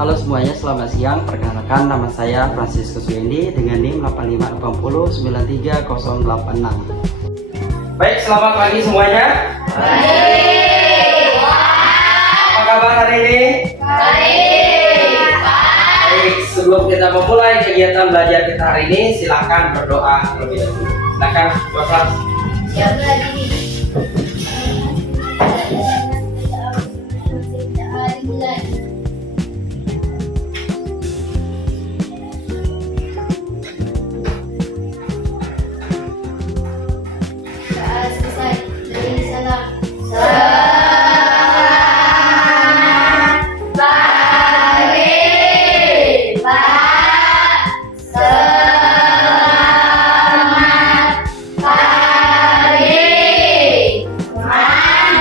Halo semuanya, selamat siang. Perkenalkan, nama saya Franciscus Wendy dengan NIM 8580930086. Baik, selamat pagi semuanya. Baik. Apa kabar hari ini? Baik. Baik, sebelum kita memulai kegiatan belajar kita hari ini, silakan berdoa terlebih dahulu. Silakan, Bapak. Siap lagi. Selesai. Dari salam. Selamat pagi, Pak. Selamat pagi.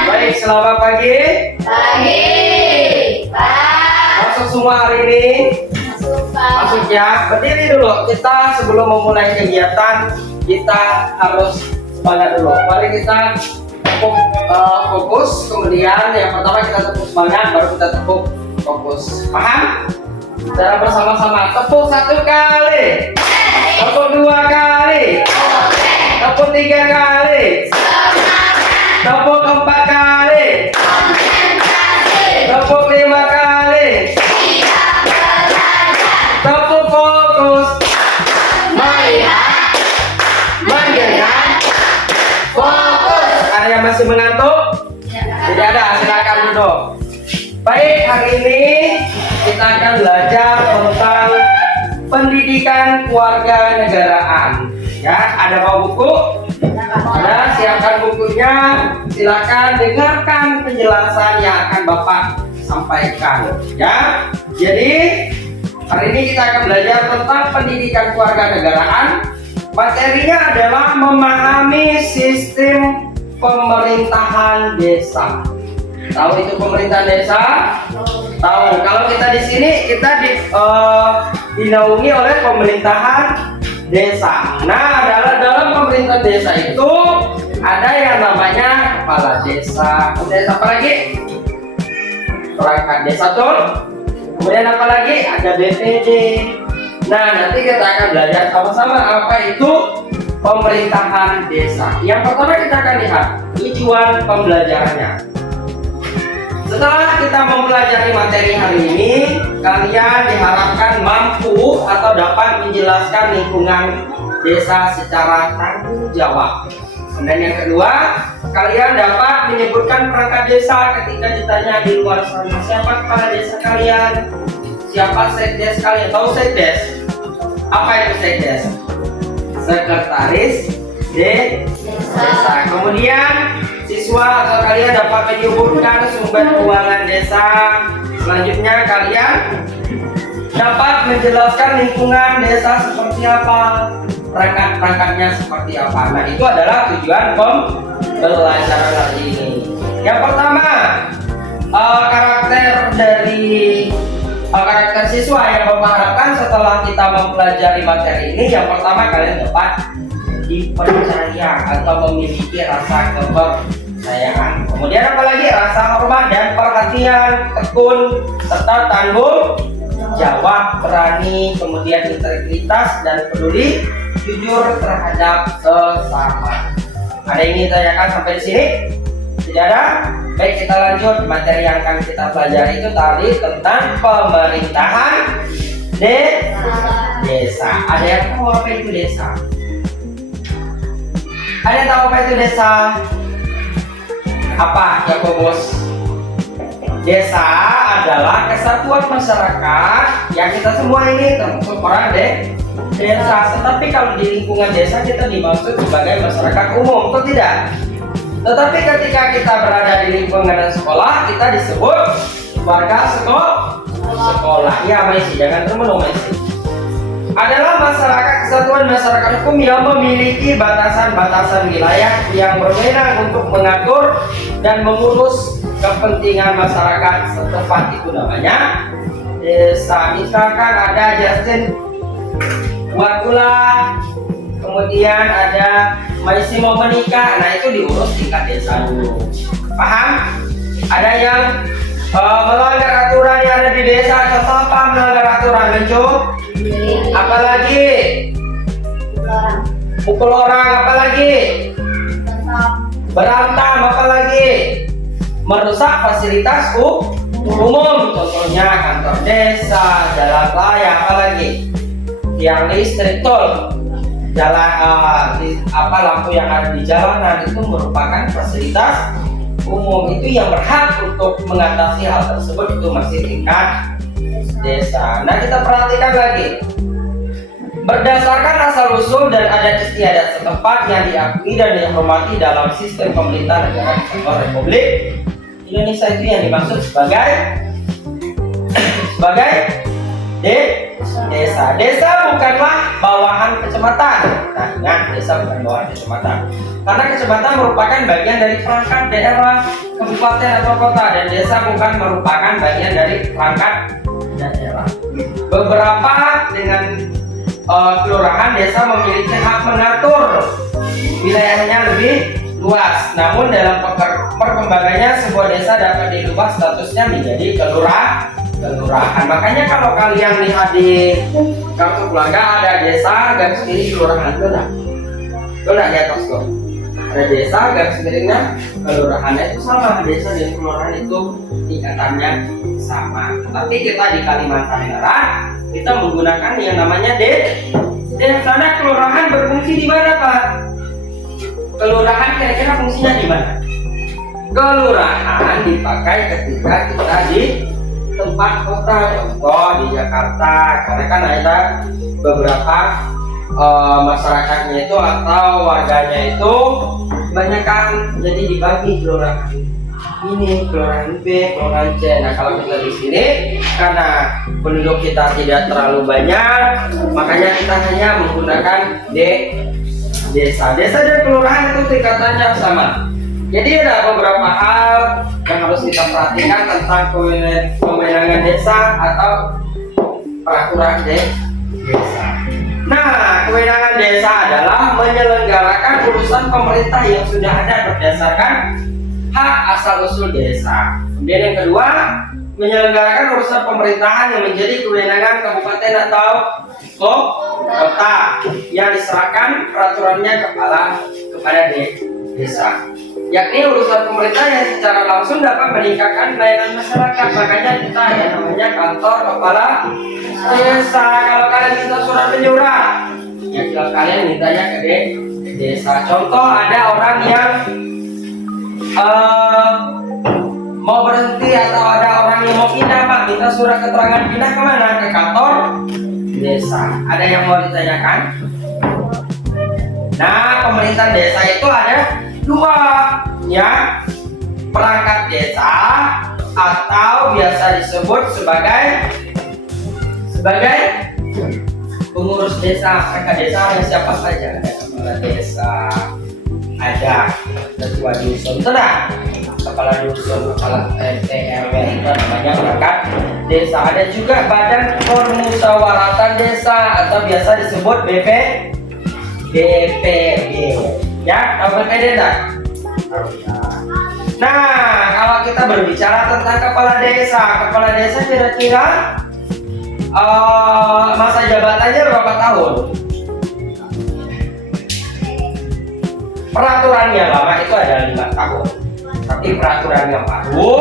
Baik, selamat pagi. Pagi, Pak. Masuk semua hari ini. Masuk, Pak. Masuk ya, berdiri dulu. Kita sebelum memulai kegiatan, kita harus semangat dulu. Mari kita fokus, kemudian yang pertama kita tepuk semangat, baru kita tepuk fokus. Paham? Cara bersama-sama. Tepuk 1 kali, tepuk 2 kali, tepuk 3 kali, tepuk 4 kali, tepuk 5 kali, tepuk fokus. Melihat, mendengar, fokus. Ada yang masih mengantuk? Tidak ada, silakan duduk. Baik, hari ini kita akan belajar tentang pendidikan keluarga negaraan. Ya, ada bawa buku? Ada, siapkan bukunya. Silakan dengarkan penjelasan yang akan Bapak sampaikan. Ya, jadi hari ini kita akan belajar tentang pendidikan keluarga negaraan. Materinya adalah memahami sistem pemerintahan desa. Tahu itu pemerintahan desa? Tahu. Kalau kita di sini kita dinaungi oleh pemerintahan desa. Nah, dalam pemerintahan desa itu ada yang namanya kepala desa. Kemudian apa lagi? Perangkat desa tuh. Kemudian apa lagi? Ada BPD. Nah, nanti kita akan belajar sama-sama apa itu pemerintahan desa. Yang pertama kita akan lihat tujuan pembelajarannya. Setelah kita mempelajari materi hari ini, kalian diharapkan mampu atau dapat menjelaskan lingkungan desa secara tanggung jawab. Kemudian yang kedua, kalian dapat menyebutkan perangkat desa ketika ditanya di luar sana. Siapa kepala desa kalian? Siapa sekdes kalian? Tahu sekdes? Apa itu sekdes? Sekretaris desa. Kemudian siswa atau kalian dapat menyebutkan sumber keuangan desa. Selanjutnya kalian dapat menjelaskan lingkungan desa seperti apa, perangkat-perangkatnya seperti apa. Nah, itu adalah tujuan pembelajaran hari ini. Yang pertama, karakter siswa yang Bapak harapkan setelah kita mempelajari materi ini. Yang pertama, kalian dapat dipercaya atau memiliki rasa kepercayaan. Kemudian apalagi rasa hormat dan perhatian, tekun serta tanggung jawab, berani, kemudian integritas dan peduli, jujur terhadap sesama. Ada yang ingin ditanyakan sampai di sini? Tidak ada? Baik, kita lanjut. Materi yang akan kita pelajari itu tadi tentang pemerintahan desa. Ada yang tahu apa itu desa? Ada yang tahu apa itu desa? Apa ya, Bos? Desa adalah kesatuan masyarakat yang kita semua ini termasuk orang desa. Tetapi kalau di lingkungan desa kita dimaksud sebagai masyarakat umum, atau tidak? Tetapi ketika kita berada di lingkungan sekolah, kita disebut warga sekolah. Ya, Maisi, jangan termenung, Maisi. Adalah masyarakat kesatuan masyarakat hukum yang memiliki batasan-batasan wilayah yang berwenang untuk mengatur dan mengurus kepentingan masyarakat setempat. Itu namanya desa. Misalkan ada Justin Wakula, kemudian ada Maisi mau menikah, nah itu diurus tingkat desa dulu. Paham? Ada yang melanggar aturan yang ada di desa, contoh apa? Pukul orang, apa lagi? Berantem, apa lagi? Merusak fasilitas umum, contohnya kantor desa, jalan raya, apa lagi? Tiang listrik, tol, jalan, lampu yang ada di jalanan itu merupakan fasilitas umum. Itu yang berhak untuk mengatasi hal tersebut itu masih tingkat desa. Nah, kita perhatikan lagi. Berdasarkan asal-usul dan adat istiadat setempat yang diakui dan dihormati dalam sistem pemerintahan negara Kesatuan Republik Indonesia, itu yang dimaksud sebagai desa. Desa bukanlah bawahan kecamatan. Nah, ingat, desa bukan bawahan kecamatan. Karena kecamatan merupakan bagian dari perangkat daerah, kabupaten atau kota, dan desa bukan merupakan bagian dari perangkat daerah. Beberapa dengan kelurahan desa memiliki hak mengatur wilayahnya lebih luas. Namun dalam perkembangannya sebuah desa dapat dirubah statusnya menjadi kelurahan. Makanya kalau kalian lihat di kartu keluarga ada desa garis miring kelurahan, itu di atas tuh. Ada desa garis miringnya kelurahan, itu sama, desa dan kelurahan itu tingkatannya sama. Tapi kita di Kalimantan Barat kita menggunakan yang namanya desa. Nah, kelurahan berfungsi di mana, Pak? Kelurahan kira-kira fungsinya di mana? Kelurahan dipakai ketika kita di tempat kota, contoh di Jakarta, karena kan ada beberapa masyarakatnya itu atau warganya itu kebanyakan, jadi dibagi kelurahan ini, kelurahan B, kelurahan C. Nah, kalau kita di sini karena penduduk kita tidak terlalu banyak, makanya kita hanya menggunakan desa. Desa dan kelurahan itu tingkatannya sama. Jadi ada beberapa hal yang harus kita perhatikan tentang kewenangan desa atau peraturan desa. Nah, kewenangan desa adalah menyelenggarakan urusan pemerintah yang sudah ada berdasarkan hak asal-usul desa. Kemudian yang kedua, menyelenggarakan urusan pemerintahan yang menjadi kewenangan kabupaten atau kota yang diserahkan peraturannya kepada desa. Yakni urusan pemerintah yang secara langsung dapat meningkatkan pelayanan masyarakat. Makanya kita ada namanya kantor kepala desa. Kalau kalian minta surat menyurat, ya kalau kalian mintanya ke desa. Contoh, ada orang yang mau berhenti atau ada orang yang mau pindah, Pak, minta surat keterangan pindah kemana? Ke kantor desa. Ada yang mau ditanyakan? Nah, pemerintahan desa itu ada dua, ya, perangkat desa atau biasa disebut sebagai pengurus desa. Perangkat desa ada siapa saja? Ada kepala desa, ada ketua dusun, kepala dusun, kepala RT RW, itu namanya perangkat desa. Ada juga badan permusyawaratan desa atau biasa disebut BPD. Ya, tahu BPD enggak? Nah, kalau kita berbicara tentang kepala desa kira-kira masa jabatannya berapa tahun? Peraturannya lama itu ada 5 tahun, tapi peraturan yang baru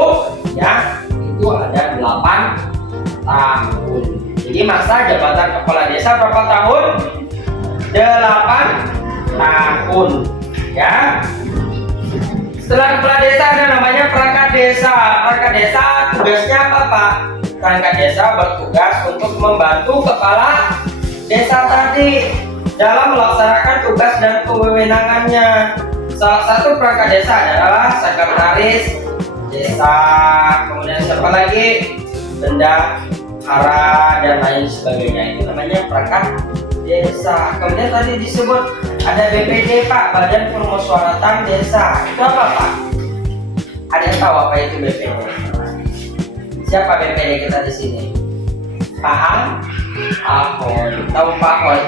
ya itu ada 8 tahun. Jadi masa jabatan kepala desa berapa tahun? 8 tahun, ya. Setelah kepala desa ada namanya perangkat desa. Perangkat desa tugasnya apa, Pak? Perangkat desa bertugas untuk membantu kepala desa tadi dalam melaksanakan tugas dan kewenangannya. Salah satu perangkat desa adalah sekretaris desa, kemudian siapa lagi? Bendahara dan lain sebagainya. Itu namanya perangkat desa. Kemudian tadi disebut ada BPD, Pak, Badan Permusyawaratan Desa. Itu apa, Pak? Ada yang tahu apa itu BPD? Siapa BPD kita di sini? Pak Ahoy. Tahu Pak Ahoy?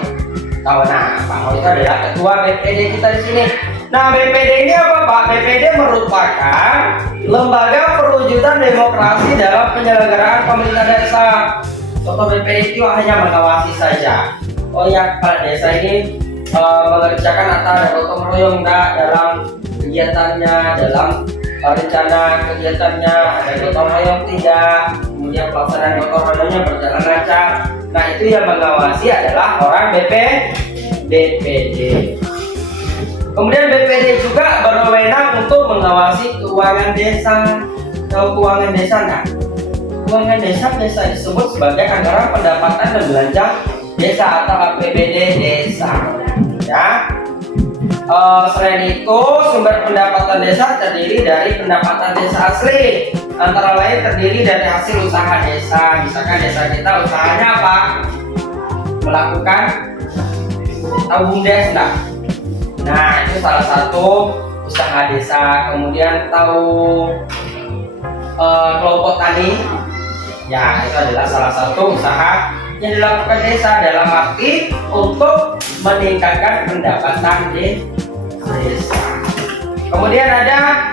Tahu. Nah, Pak Ahoy itu adalah ketua BPD kita di sini. Nah, BPD ini apa, Pak? BPD merupakan lembaga perwujudan demokrasi dalam penyelenggaraan pemerintahan desa. Contoh BPD itu hanya mengawasi saja. Oh ya, kepala desa ini mengerjakan atau ada gotong royong enggak dalam kegiatannya, dalam rencana kegiatannya ada gotong royong tidak, kemudian pelaksanaan gotong royongnya berjalan lancar. Nah itu yang mengawasi adalah orang BPD. Kemudian BPD juga berwenang untuk mengawasi keuangan desa. Tahu keuangan desa nggak? Keuangan desa biasa disebut sebagai anggaran pendapatan dan belanja desa atau APBD desa. Ya. Selain itu, sumber pendapatan desa terdiri dari pendapatan desa asli, antara lain terdiri dari hasil usaha desa. Misalkan desa kita usahanya apa? Melakukan tabung des, enggak? Nah, itu salah satu usaha desa. Kemudian kelompok tani, ya itu adalah salah satu usaha yang dilakukan desa dalam arti untuk meningkatkan pendapatan desa. Kemudian ada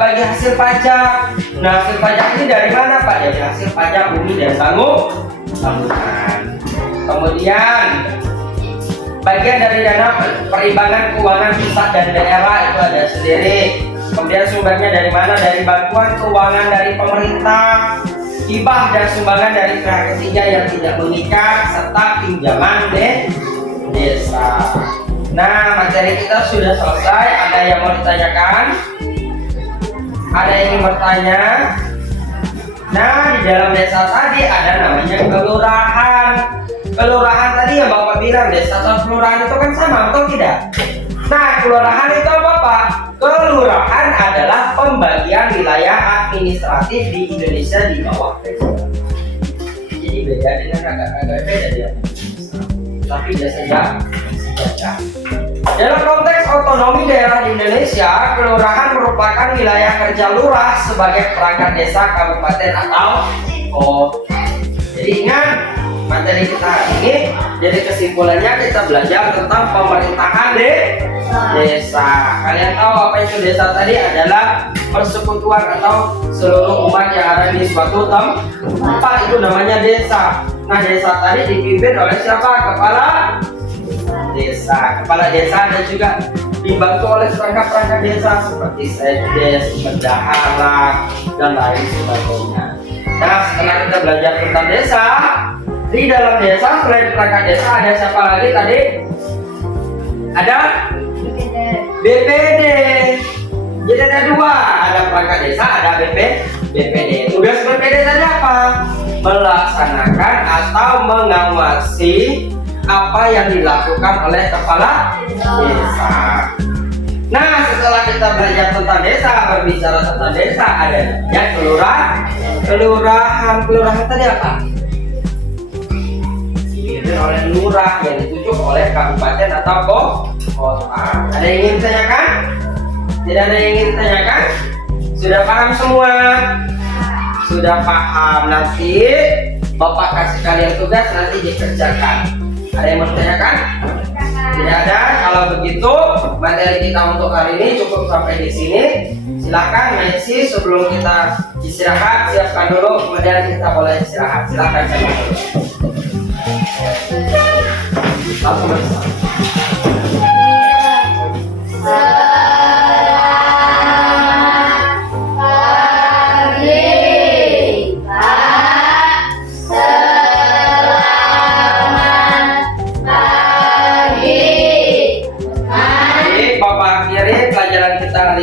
bagi hasil pajak. Nah, hasil pajak ini dari mana, Pak? Dari hasil pajak bumi dan bangunan. Kemudian bagian dari dana perimbangan keuangan pusat dan daerah itu ada sendiri. Kemudian sumbernya dari mana? Dari bantuan keuangan dari pemerintah, hibah dan sumbangan dari pihak ketiga yang tidak mengikat, serta pinjaman desa. Nah, materi kita sudah selesai. Ada yang mau ditanyakan? Ada yang ingin bertanya? Nah, di dalam desa tadi ada namanya kelurahan. Kelurahan tadi yang Bapak bilang desa atau kelurahan itu kan sama atau tidak? Nah, kelurahan itu apa, Pak? Kelurahan adalah pembagian wilayah administratif di Indonesia di bawah presiden. Jadi beda dengan agak beda dia. Tapi biasanya saja. Dalam konteks otonomi daerah di Indonesia, kelurahan merupakan wilayah kerja lurah sebagai perangkat desa, kabupaten atau kota. Jadi ingat materi kita hari ini. Jadi kesimpulannya kita belajar tentang pemerintahan desa. Kalian tahu apa itu desa tadi? Adalah persekutuan atau seluruh umat yang ada di suatu tempat, itu namanya desa. Nah, desa tadi dipimpin oleh siapa? Kepala desa. Kepala desa dan juga dibantu oleh perangkat-perangkat desa seperti sekdes, bendahara, dan lain sebagainya. Nah, setelah kita belajar tentang desa, di dalam desa selain perangkat desa ada siapa lagi tadi? Ada BPD. Jadi ada dua, ada perangkat desa, ada BPD. Tugas BPD tadi apa? Melaksanakan atau mengawasi apa yang dilakukan oleh kepala desa. Nah, setelah kita belajar tentang desa, berbicara tentang desa, ada namanya kelurahan tadi apa? Dipimpin oleh lurah yang ditunjuk oleh kabupaten atau kota. Ada yang ingin ditanyakan? Tidak ada yang ingin ditanyakan? Sudah paham semua? Sudah paham. Nanti Bapak kasih kalian tugas, nanti dikerjakan. Ada yang mau ditanyakan? Tidak ada. Kalau begitu materi kita untuk hari ini cukup sampai di sini. Silakan Messi, sebelum kita istirahat siapkan dulu, kemudian kita boleh istirahat. Silakan saya dulu. Langsung bersama.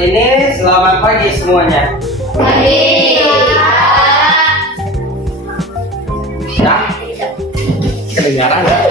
Ini selamat pagi semuanya. Pagi. Nah, kedengaran nggak?